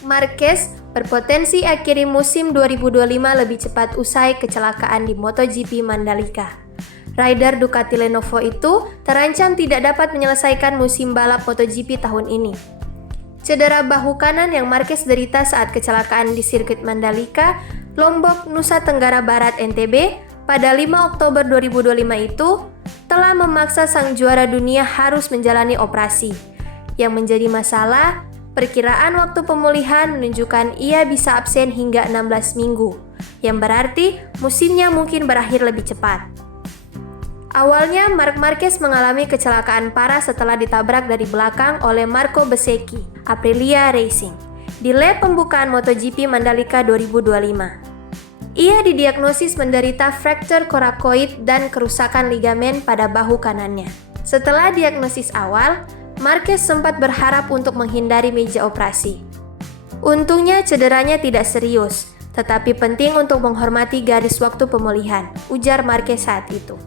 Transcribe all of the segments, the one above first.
Marquez berpotensi akhiri musim 2025 lebih cepat usai kecelakaan di MotoGP Mandalika. Rider Ducati Lenovo itu terancam tidak dapat menyelesaikan musim balap MotoGP tahun ini. Cedera bahu kanan yang Marquez derita saat kecelakaan di sirkuit Mandalika, Lombok, Nusa Tenggara Barat (NTB) pada 5 Oktober 2025 itu telah memaksa sang juara dunia harus menjalani operasi. Yang menjadi masalah, perkiraan waktu pemulihan menunjukkan ia bisa absen hingga 16 minggu, yang berarti musimnya mungkin berakhir lebih cepat. Awalnya, Marc Marquez mengalami kecelakaan parah setelah ditabrak dari belakang oleh Marco Bezzecchi, Aprilia Racing, di lap pembukaan MotoGP Mandalika 2025. Ia didiagnosis menderita fracture coracoid dan kerusakan ligamen pada bahu kanannya. Setelah diagnosis awal, Marquez sempat berharap untuk menghindari meja operasi. Untungnya cederanya tidak serius, tetapi penting untuk menghormati garis waktu pemulihan, ujar Marquez saat itu.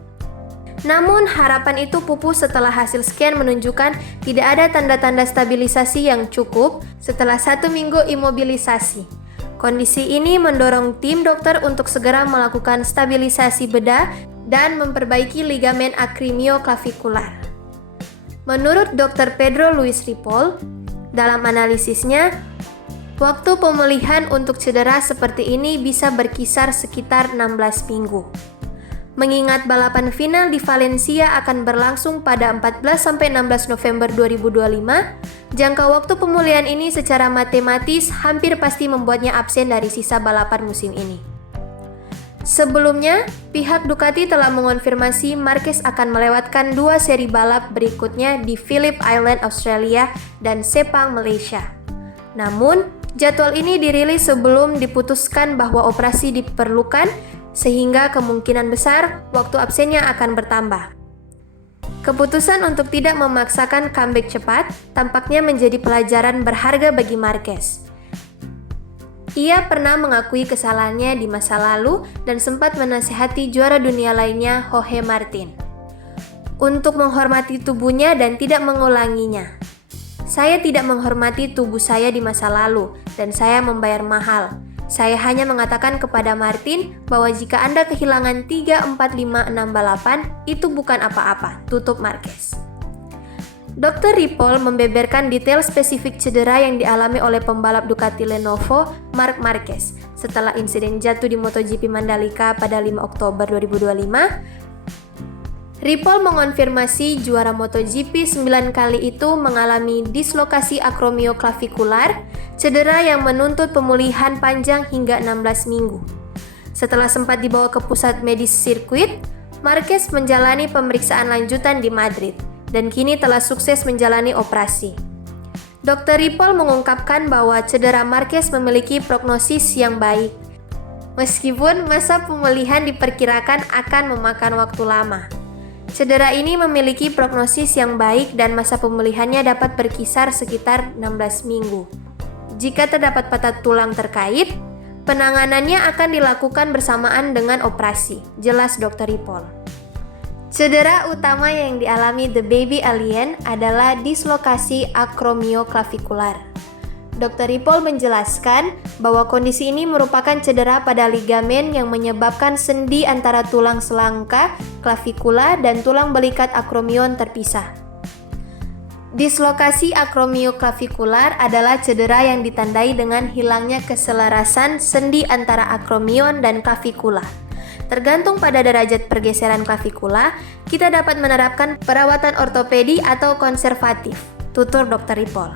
Namun harapan itu pupus setelah hasil scan menunjukkan tidak ada tanda-tanda stabilisasi yang cukup setelah 1 minggu imobilisasi. Kondisi ini mendorong tim dokter untuk segera melakukan stabilisasi bedah dan memperbaiki ligamen acromioclavicular. Menurut Dr. Pedro Luis Ripoll, dalam analisisnya, waktu pemulihan untuk cedera seperti ini bisa berkisar sekitar 16 minggu. Mengingat balapan final di Valencia akan berlangsung pada 14-16 November 2025, jangka waktu pemulihan ini secara matematis hampir pasti membuatnya absen dari sisa balapan musim ini. Sebelumnya, pihak Ducati telah mengonfirmasi Marquez akan melewatkan 2 seri balap berikutnya di Phillip Island, Australia, dan Sepang, Malaysia. Namun, jadwal ini dirilis sebelum diputuskan bahwa operasi diperlukan, sehingga kemungkinan besar waktu absennya akan bertambah. Keputusan untuk tidak memaksakan comeback cepat tampaknya menjadi pelajaran berharga bagi Marquez. Ia pernah mengakui kesalahannya di masa lalu dan sempat menasihati juara dunia lainnya, Jorge Martin, untuk menghormati tubuhnya dan tidak mengulanginya. "Saya tidak menghormati tubuh saya di masa lalu dan saya membayar mahal. Saya hanya mengatakan kepada Martin bahwa jika Anda kehilangan 3, 4, 5, 6 balapan, itu bukan apa-apa," tutup Marquez. Dr. Ripoll membeberkan detail spesifik cedera yang dialami oleh pembalap Ducati Lenovo, Marc Marquez, setelah insiden jatuh di MotoGP Mandalika pada 5 Oktober 2025. Ripoll mengonfirmasi juara MotoGP 9 kali itu mengalami dislokasi acromioclavicular, cedera yang menuntut pemulihan panjang hingga 16 minggu. Setelah sempat dibawa ke pusat medis sirkuit, Marquez menjalani pemeriksaan lanjutan di Madrid dan kini telah sukses menjalani operasi. Dr. Ripoll mengungkapkan bahwa cedera Marquez memiliki prognosis yang baik, meskipun masa pemulihan diperkirakan akan memakan waktu lama. Cedera ini memiliki prognosis yang baik dan masa pemulihannya dapat berkisar sekitar 16 minggu. Jika terdapat patah tulang terkait, penanganannya akan dilakukan bersamaan dengan operasi, jelas Dr. Ripoll. Cedera utama yang dialami The Baby Alien adalah dislokasi acromioclavicular. Dr. Ripoll menjelaskan bahwa kondisi ini merupakan cedera pada ligamen yang menyebabkan sendi antara tulang selangka, klavikula, dan tulang belikat akromion terpisah. Dislokasi acromioclavicular adalah cedera yang ditandai dengan hilangnya keselarasan sendi antara akromion dan klavikula. Tergantung pada derajat pergeseran klavikula, kita dapat menerapkan perawatan ortopedi atau konservatif, tutur Dr. Ripoll.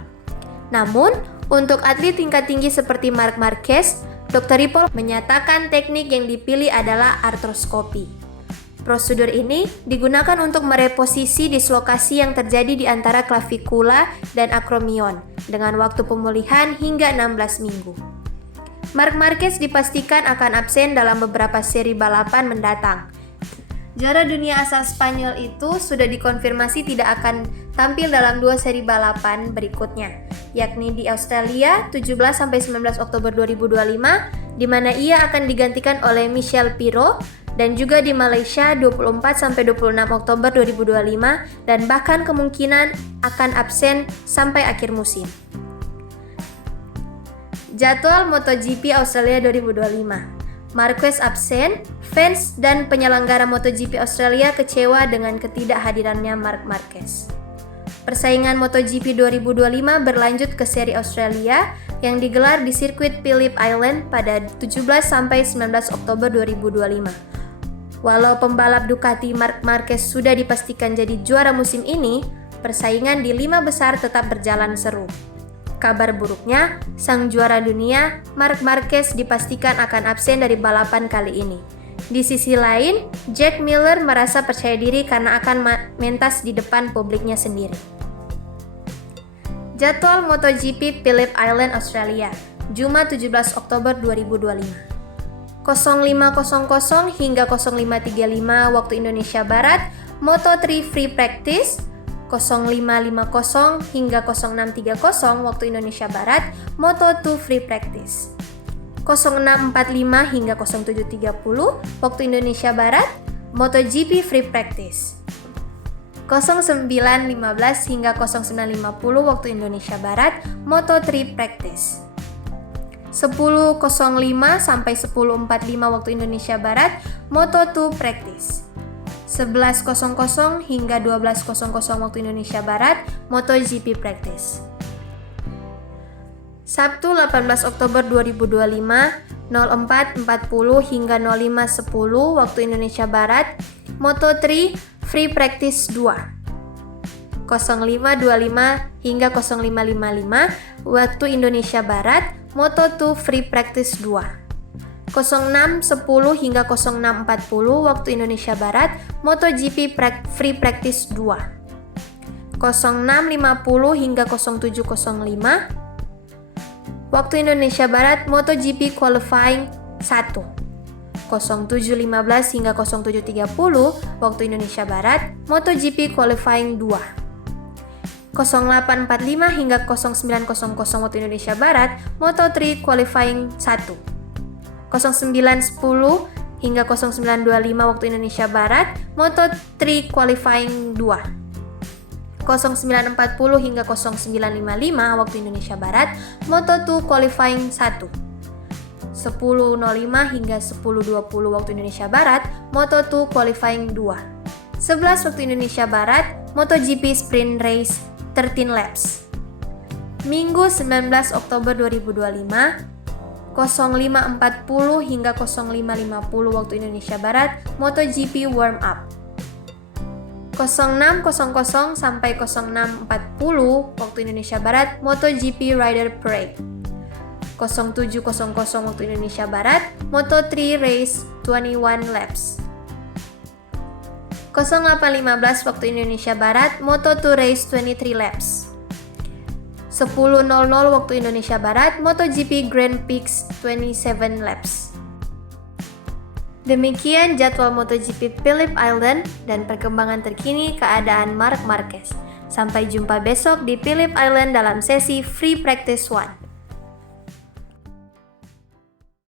Namun, untuk atlet tingkat tinggi seperti Marc Marquez, Dr. Ripoll menyatakan teknik yang dipilih adalah artroskopi. Prosedur ini digunakan untuk mereposisi dislokasi yang terjadi di antara klavikula dan akromion dengan waktu pemulihan hingga 16 minggu. Marc Marquez dipastikan akan absen dalam beberapa seri balapan mendatang. Juara dunia asal Spanyol itu sudah dikonfirmasi tidak akan tampil dalam 2 seri balapan berikutnya, yakni di Australia 17-19 Oktober 2025, di mana ia akan digantikan oleh Michel Pirot, dan juga di Malaysia 24-26 Oktober 2025, dan bahkan kemungkinan akan absen sampai akhir musim. Jadwal MotoGP Australia 2025. Marquez absen, fans dan penyelenggara MotoGP Australia kecewa dengan ketidakhadirannya Marc Marquez. Persaingan MotoGP 2025 berlanjut ke seri Australia yang digelar di sirkuit Phillip Island pada 17-19 Oktober 2025. Walau pembalap Ducati Marc Marquez sudah dipastikan jadi juara musim ini, persaingan di 5 besar tetap berjalan seru. Kabar buruknya, sang juara dunia, Marc Marquez dipastikan akan absen dari balapan kali ini. Di sisi lain, Jack Miller merasa percaya diri karena akan mentas di depan publiknya sendiri. Jadwal MotoGP Phillip Island Australia, Jumat 17 Oktober 2025. 05.00 hingga 05.35 waktu Indonesia Barat, Moto3 Free Practice. 05.50 hingga 06.30 waktu Indonesia Barat, Moto2 Free Practice. 06.45 hingga 07.30 waktu Indonesia Barat, MotoGP Free Practice. 09.15 hingga 09.50 waktu Indonesia Barat, Moto3 Practice. 10.05 sampai 10.45 waktu Indonesia Barat, Moto2 Practice. 11.00 hingga 12.00 waktu Indonesia Barat, MotoGP Practice. Sabtu 18 Oktober 2025, 04.40 hingga 05.10 waktu Indonesia Barat, Moto3 Free Practice 2. 05.25 hingga 05.55 waktu Indonesia Barat, Moto2 Free Practice 2. 06.10 hingga 06.40 waktu Indonesia Barat, MotoGP Free Practice 2. 06.50 hingga 07.05 waktu Indonesia Barat, MotoGP Qualifying 1. 07.15 hingga 07.30 waktu Indonesia Barat, MotoGP Qualifying 2. 08.45 hingga 09.00 waktu Indonesia Barat, Moto3 Qualifying 1. 09.10 hingga 09.25 waktu Indonesia Barat, Moto3 Qualifying 2. 09.40 hingga 09.55 waktu Indonesia Barat, Moto2 Qualifying 1. 10.05 hingga 10.20 waktu Indonesia Barat, Moto2 Qualifying 2. 11 waktu Indonesia Barat, MotoGP Sprint Race 13 laps. Minggu 19 Oktober 2025, 05.40 hingga 05.50 waktu Indonesia Barat, MotoGP Warm Up. 06.00 sampai 06.40 waktu Indonesia Barat, MotoGP Rider Parade. 07.00 waktu Indonesia Barat, Moto3 Race 21 laps. 08.15 waktu Indonesia Barat, Moto2 Race 23 laps. 10.00 waktu Indonesia Barat, MotoGP Grand Prix 27 laps. Demikian jadwal MotoGP Phillip Island dan perkembangan terkini keadaan Marc Marquez. Sampai jumpa besok di Phillip Island dalam sesi Free Practice 1.